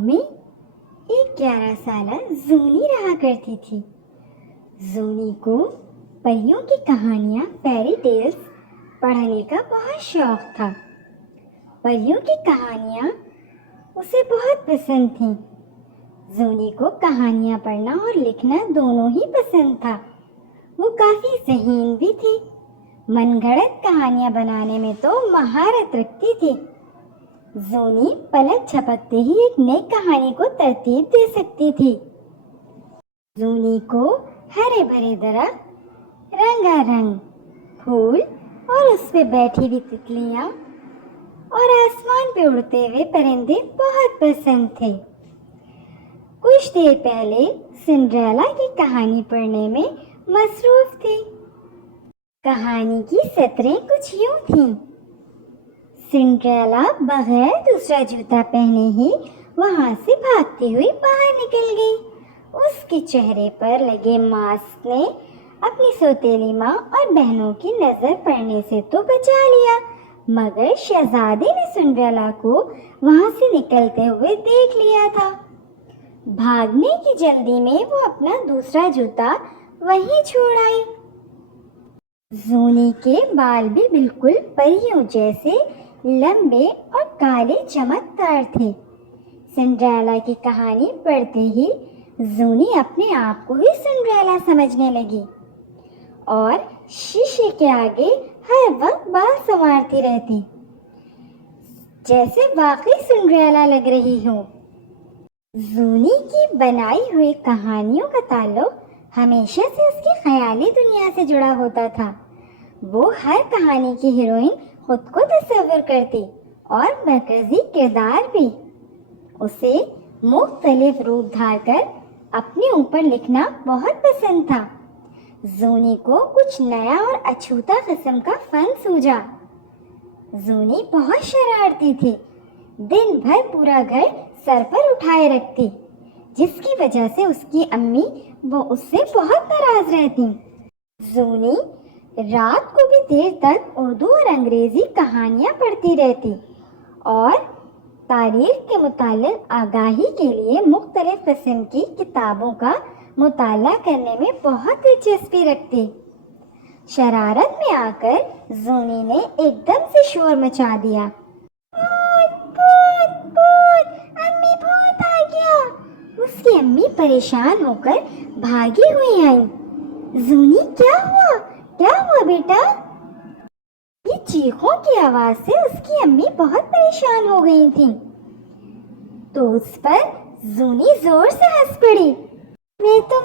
میں ایک 11 سالہ زونی رہا کرتی تھی۔ زونی کو پریوں کی کہانیاں فیری ٹیلز پڑھنے کا بہت شوق تھا۔ پریوں کی کہانیاں اسے بہت پسند تھیں۔ زونی کو کہانیاں پڑھنا اور لکھنا دونوں ہی پسند تھا۔ وہ کافی ذہین بھی تھی۔ من گھڑت کہانیاں بنانے میں تو مہارت رکھتی تھی۔ زونی پلک جھپکتے ہی ایک نئی کہانی کو ترتیب دے سکتی تھی۔ زونی کو ہرے بھرے درخت، رنگا رنگ پھول اور اس پہ بیٹھی ہوئی تتلیاں اور آسمان پہ اڑتے ہوئے پرندے بہت پسند تھے۔ کچھ دیر پہلے سنڈریلا کی کہانی پڑھنے میں مصروف تھی۔ کہانی کی سطریں کچھ یوں تھیں۔ سنڈریلا بغیر دوسرا جوتا پہنے ہی وہاں سے بھاگتی ہوئی باہر نکل گئی۔ اس کے چہرے پر لگے ماسک نے اپنی سوتیلی ماں اور بہنوں کی نظر پڑنے سے تو بچا لیا، مگر شہزادے نے سنڈریلا کو وہاں سے نکلتے ہوئے دیکھ لیا تھا۔ بھاگنے کی جلدی میں وہ اپنا دوسرا جوتا وہیں چھوڑ آئی۔ زونی کے بال بھی بالکل پریوں جیسے لمبے اور کالے چمکدار تھے۔ سنڈریلا کی کہانی پڑھتے ہی زونی اپنے آپ کو ہی سنڈریلا سمجھنے لگی اور شیشے کے آگے ہر وقت بال سنوارتی رہتی، جیسے واقعی سنڈریلا لگ رہی ہو۔ زونی کی بنائی ہوئی کہانیوں کا تعلق ہمیشہ سے اس کی خیالی دنیا سے جڑا ہوتا تھا۔ وہ ہر کہانی کی ہیروئن خود کو تصور کرتی اور مرکزی کردار بھی۔ اسے مختلف روپ دھار کر اپنے اوپر لکھنا بہت پسند تھا۔ زونی کو کچھ نیا اور اچھوتا قسم کا فن سوجا۔ زونی بہت شرارتی تھی، دن بھر پورا گھر سر پر اٹھائے رکھتی، جس کی وجہ سے اس کی امی وہ اس سے بہت ناراض رہتی۔ زونی رات کو بھی دیر تک اردو اور انگریزی کہانیاں پڑھتی رہتی اور تاریخ کے متعلق آگاہی کے لیے مختلف قسم کی کتابوں کا مطالعہ کرنے میں بہت دلچسپی رکھتی۔ شرارت میں آ کر زونی نے ایک دم سے شور مچا دیا۔ بھوت بھوت بھوت، امی بھوت آ گیا۔ اس کی امی پریشان ہو کر بھاگی ہوئی آئیں۔ زونی کیا ہوا بیٹا؟ یہ چیخوں کی آواز سے اس کی امی بہت پریشان ہو گئی تھیں، تو اس پر زونی زور سے ہنس پڑی۔ میں تو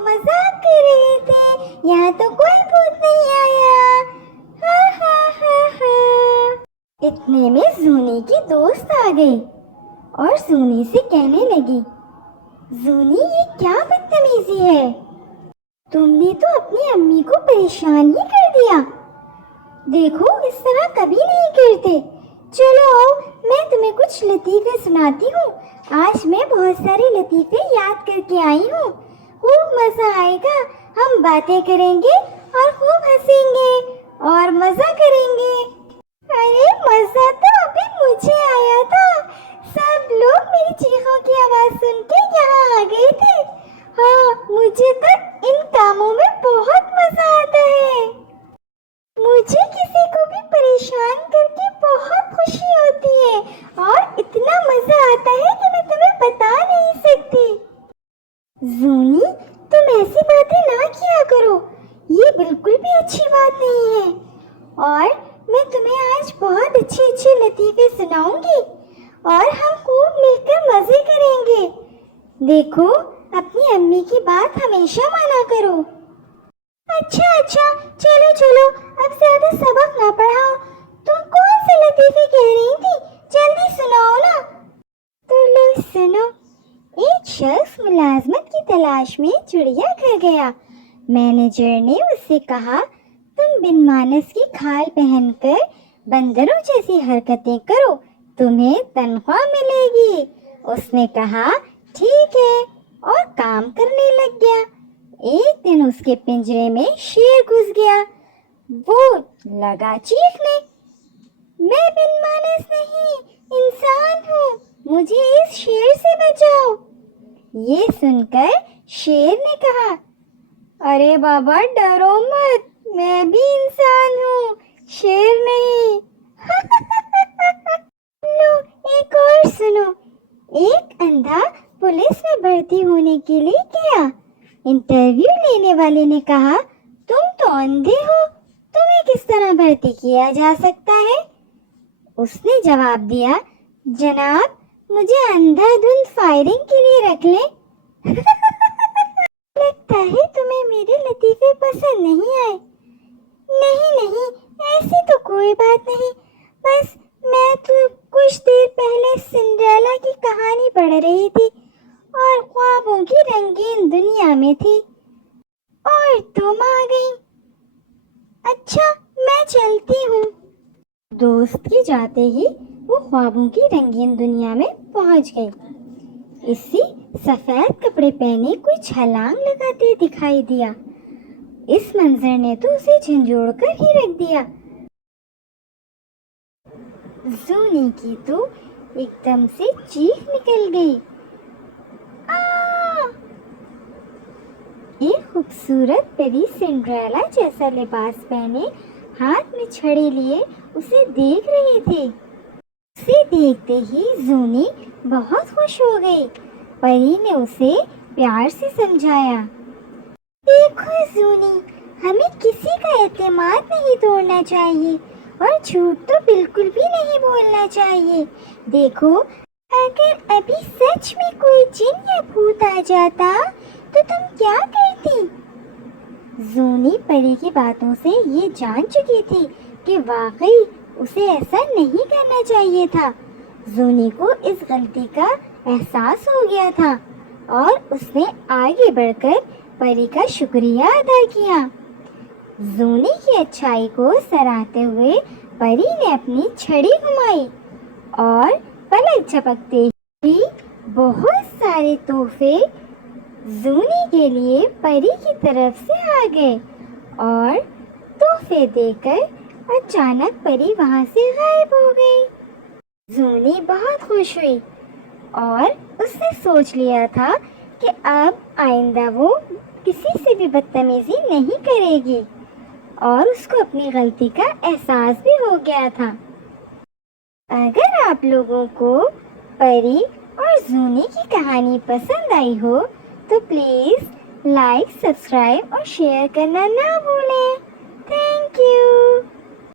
مذاق کر رہی تھی، یہاں تو کوئی بھوت نہیں آیا، ہا ہا ہا ہا۔ اتنے میں زونی کی دوست آ گئی اور زونی سے کہنے لگی، زونی یہ کیا بدتمیزی ہے؟ تم نے تو اپنی امی کو پریشان ہی کر دیا۔ دیکھو اس طرح کبھی نہیں کرتے۔ چلو آؤ، میں تمہیں کچھ لطیفے سناتی ہوں۔ آج میں بہت سارے لطیفے یاد کر کے آئی ہوں، خوب مزہ آئے گا۔ ہم باتیں کریں گے اور خوب ہنسیں گے اور مزہ کریں گے۔ ارے مزہ تو ابھی مجھے آیا تھا، سب لوگ میری چیخوں کی آواز سن کے یہاں آ گئے تھے۔ ہاں، مجھے تو ان کاموں میں بہت مزہ آتا ہے۔ مجھے کسی کو بھی پریشان کر کے بہت خوشی ہوتی ہے اور اتنا مزہ آتا ہے کہ میں تمہیں بتا نہیں سکتی۔ زونی تم ایسی باتیں نہ کیا کرو، یہ بالکل بھی اچھی بات نہیں ہے، اور میں تمہیں آج بہت اچھے لطیفے سناؤں گی اور ہم خوب مل کر مزے کریں گے۔ دیکھو اپنی امی کی بات ہمیشہ مانا کرو۔ اچھا چلو اب زیادہ سبق نہ پڑھاؤ۔ تم کون سے لطیفے کہہ رہی تھی؟ جلدی سناؤ نا۔ تو لو سنو۔ ایک شخص ملازمت کی تلاش میں چڑیا گھر گیا۔ مینیجر نے اس سے کہا، تم بن مانس کی کھال پہن کر بندروں جیسی حرکتیں کرو، تمہیں تنخواہ ملے گی۔ اس نے کہا ٹھیک ہے اور کام کرنے لگ گیا۔ ایک دن اس کے پنجرے میں شیر گھس گیا۔ وہ لگا چیخنے، میں بن مانس نہیں، انسان ہوں، مجھے اس شیر سے بچاؤ۔ یہ سن کر شیر نے کہا، ارے بابا ڈرو مت، میں بھی انسان ہوں، شیر نہیں۔ لو ایک اور سنو۔ ایک اندھا پولیس میں بھرتی ہونے کے لیے گیا۔ انٹرویو لینے والے نے کہا، تم تو اندھے ہو، تمہیں کس طرح بھرتی کیا جا سکتا ہے؟ اس نے جواب دیا، جناب مجھے اندھا دھند فائرنگ کے لیے رکھ لیں۔ لگتا ہے تمہیں میرے لطیفے پسند نہیں آئے۔ نہیں ایسی تو کوئی بات نہیں، بس میں تو کچھ دیر پہلے سنڈریلا کی کہانی پڑھ رہی تھی اور خوابوں کی رنگین دنیا میں تھی اور تم آ گئی۔ اچھا میں چلتی ہوں۔ دوست کے جاتے ہی وہ خوابوں کی رنگین دنیا میں پہنچ گئی۔ اسی سفید کپڑے پہنے کوئی چھلانگ لگاتے دکھائی دیا۔ اس منظر نے تو اسے جھنجھوڑ کر ہی رکھ دیا۔ زونی کی تو ایک دم سے چیخ نکل گئی، آہ! یہ خوبصورت پری سنڈریلا جیسا لباس پہنے، ہاتھ میں چھڑی لیے اسے دیکھ رہی تھی۔ اسے دیکھتے ہی زونی بہت خوش ہو گئی۔ پری نے اسے پیار سے سمجھایا، دیکھو زونی، ہمیں کسی کا اعتماد نہیں توڑنا چاہیے اور جھوٹ تو بالکل بھی نہیں بولنا چاہیے۔ دیکھو اگر ابھی سچ میں کوئی جن یا بھوت آ جاتا تو تم کیا کرتی؟ زونی پری کی باتوں سے یہ جان چکی تھی کہ واقعی اسے ایسا نہیں کرنا چاہیے تھا۔ زونی کو اس غلطی کا احساس ہو گیا تھا اور اس نے آگے بڑھ کر پری کا شکریہ ادا کیا۔ زونی کی اچھائی کو سراہتے ہوئے پری نے اپنی چھڑی گھمائی اور پلک جھپکتے ہی بہت سارے تحفے زونی کے لیے پری کی طرف سے آ گئے اور تحفے دے کر اچانک پری وہاں سے غائب ہو گئی۔ زونی بہت خوش ہوئی اور اس نے سوچ لیا تھا کہ اب آئندہ وہ کسی سے بھی بدتمیزی نہیں کرے گی اور اس کو اپنی غلطی کا احساس بھی ہو گیا تھا۔ اگر آپ لوگوں کو پری اور زونی کی کہانی پسند آئی ہو تو پلیز لائک، سبسکرائب اور شیئر کرنا نہ بھولیں۔ Thank you.